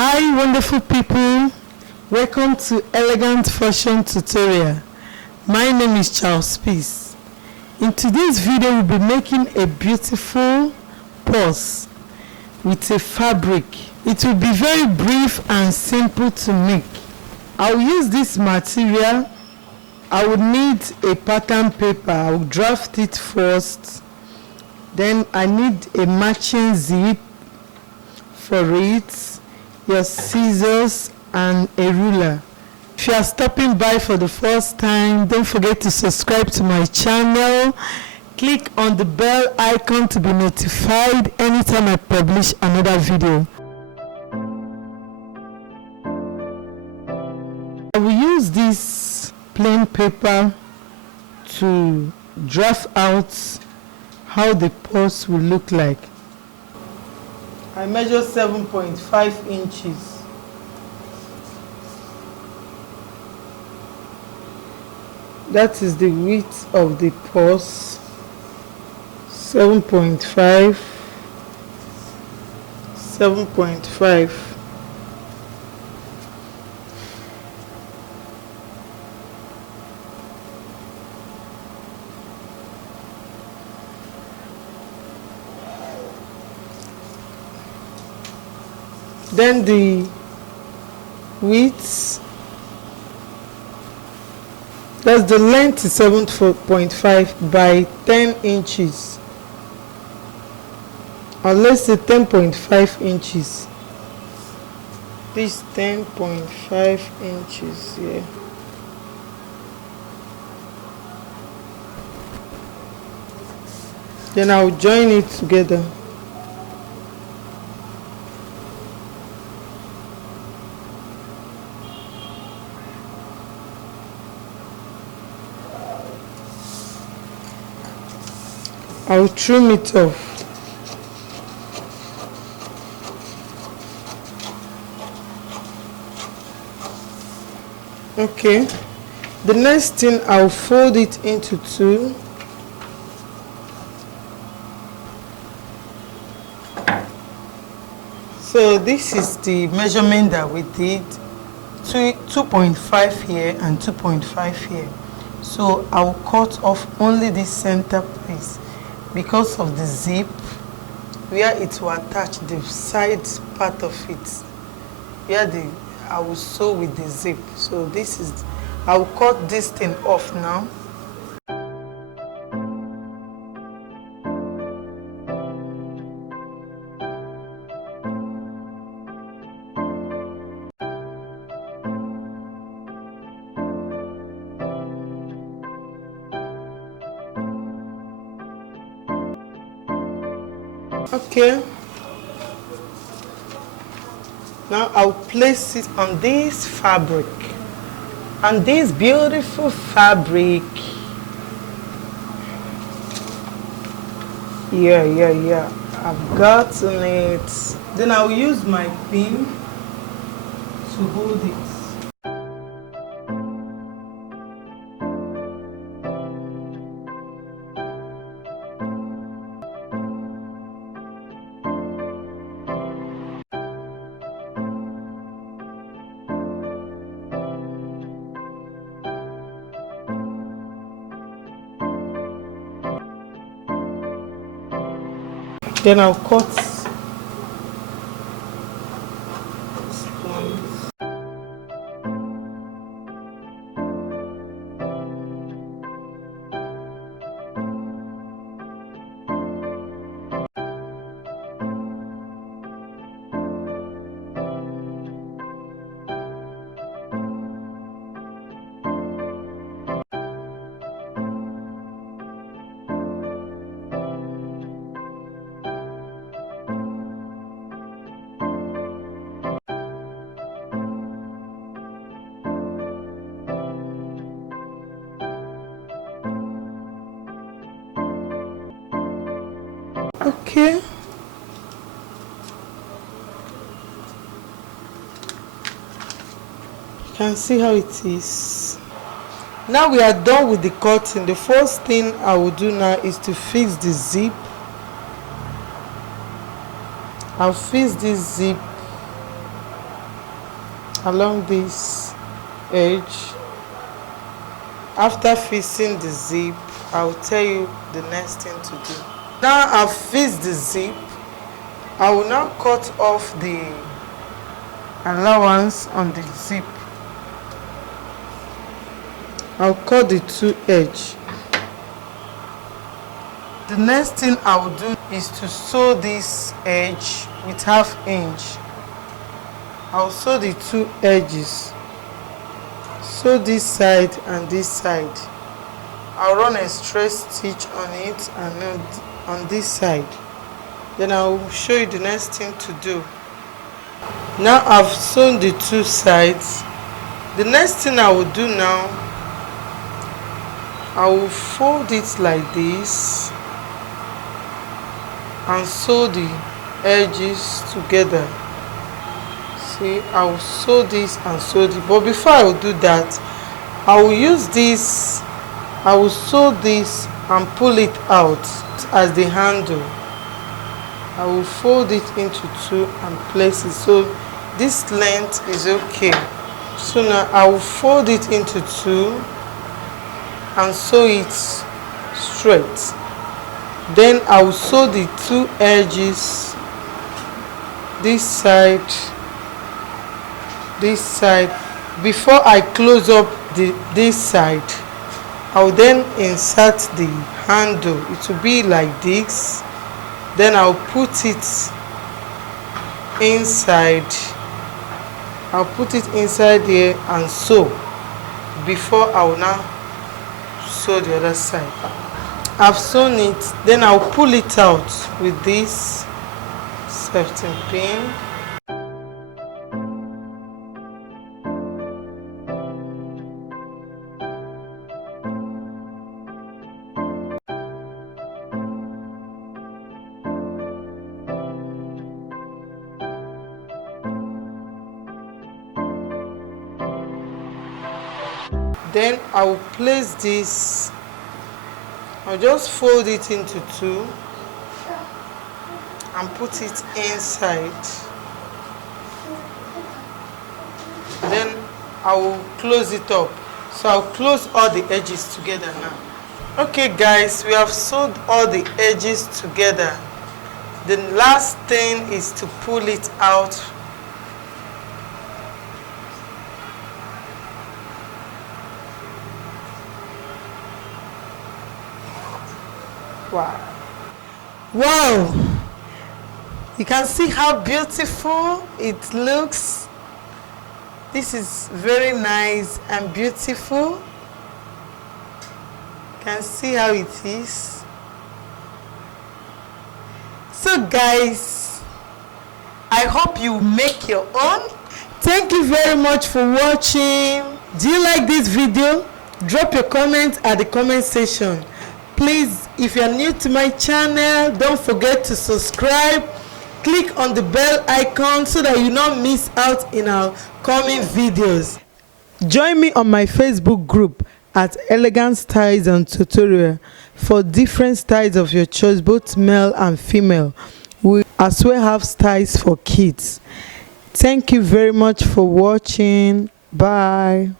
Hi wonderful people, welcome to Elegant Fashion Tutorial. My name is Charles Peace. In today's video we'll be making a beautiful purse with a fabric. It will be very brief and simple to make. I'll use this material. I would need a pattern paper. I will draft it first. Then I need a matching zip for it, your scissors and a ruler. If you are stopping by for the first time, don't forget to subscribe to my channel. Click on the bell icon to be notified anytime I publish another video. I will use this plain paper to draft out how the purse will look like. I measure 7.5 inches. That is the width of the purse. 7.5. Then the width, that's the length is 7.5 by 10 inches, or let's say 10.5 inches. This 10.5 inches here. Then I'll join it together. I'll trim it off. Okay, the next thing, I'll fold it into two. So this is the measurement that we did, 2.5 here and 2.5 here. So I'll cut off only this center piece because of the zip where it will attach the side part of it, where I will sew with the zip. So this is, I will cut this thing off now. Okay, now I'll place it on this fabric, and this beautiful fabric. Yeah, I've gotten it. Then I'll use my pin to hold it. Then I'll cut this point. Okay. You can see how it is. Now we are done with the cutting. The first thing I will do now is to fix the zip. I'll fix this zip along this edge. After fixing the zip, I'll tell you the next thing to do. Now I've fixed the zip, I will now cut off the allowance on the zip. I'll cut the two edge. The next thing I will do is to sew this edge with 1/2 inch. I'll sew the two edges. Sew this side and this side. I'll run a straight stitch on it and on this side. Then I'll show you the next thing to do. Now I've sewn the two sides. The next thing I will do now, I will fold it like this and sew the edges together. See, I will sew this and sew it. But before I will do that, I will use this, I will sew this and pull it out as the handle. I will fold it into two and place it so this length is okay. So now I will fold it into two and sew it straight. Then I will sew the two edges, this side, before I close up this side. I will then insert the handle. It will be like this. Then I'll put it inside. I'll put it inside here and sew before I will now sew the other side. I've sewn it, then I'll pull it out with this safety pin. Then I will place this, I'll just fold it into two and put it inside. Then I will close it up. So I'll close all the edges together now. Okay guys, we have sewed all the edges together. The last thing is to pull it out. Wow, you can see how beautiful it looks. This is very nice and beautiful. You can see how it is. So guys, I hope you make your own. Thank you very much for watching. Do you like this video? Drop your comment at the comment section. Please, if you are new to my channel, don't forget to subscribe. Click on the bell icon so that you don't miss out in our coming videos. Join me on my Facebook group at Elegant Styles and Tutorial for different styles of your choice, both male and female. We as well have styles for kids. Thank you very much for watching. Bye.